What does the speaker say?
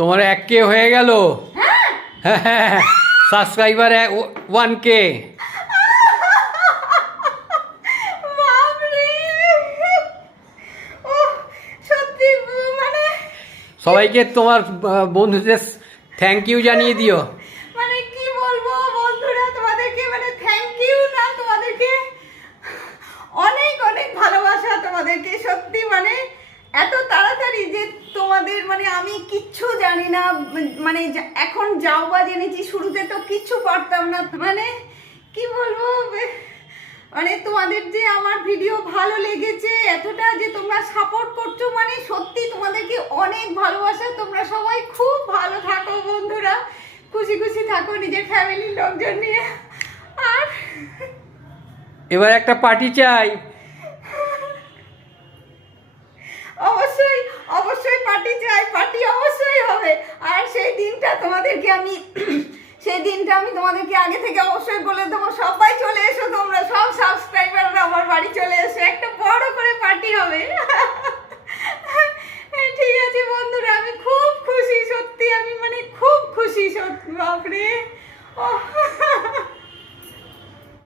তোমার 1K হয়ে গেল। হ্যাঁ, সাবস্ক্রাইবার 1K। সবাইকে তোমার বন্ধুদের থ্যাংক ইউ জানিয়ে দিও। মানে কি বলবো বন্ধুরা, তোমাদেরকে মানে থ্যাংক ইউ না, তোমাদেরকে অনেক অনেক ভালোবাসা তোমাদেরকে। সত্যি মানে এত তাড়াতাড়ি যে তোমাদের মানে আমি কিচ্ছু জানি না, মানে এখন যাও বা জেনেছি, শুরুতে তো কিচ্ছু পারতাম না। মানে কি বলবো, মানে তোমাদের যে আমার ভিডিও ভালো লেগেছে, এতটা যে তোমরা সাপোর্ট করছো, মানে সত্যি তোমাদেরকে অনেক ভালোবাসা। তোমরা সবাই খুব ভালো থাকো বন্ধুরা, খুশি খুশি থাকো নিজের ফ্যামিলির লোকজন নিয়ে। আর এবার একটা পার্টি চাই। অবশ্যই অবশ্যই পার্টি চাই, পার্টি অবশ্যই হবে। আর সেই দিনটা তোমাদেরকে আমি তোমাদেরকে আগে থেকে অবশ্যই বলে দেবো। সবাই চলে এসো, তোমরা সব সাবস্ক্রাইবাররা আমার বাড়ি চলে এসো।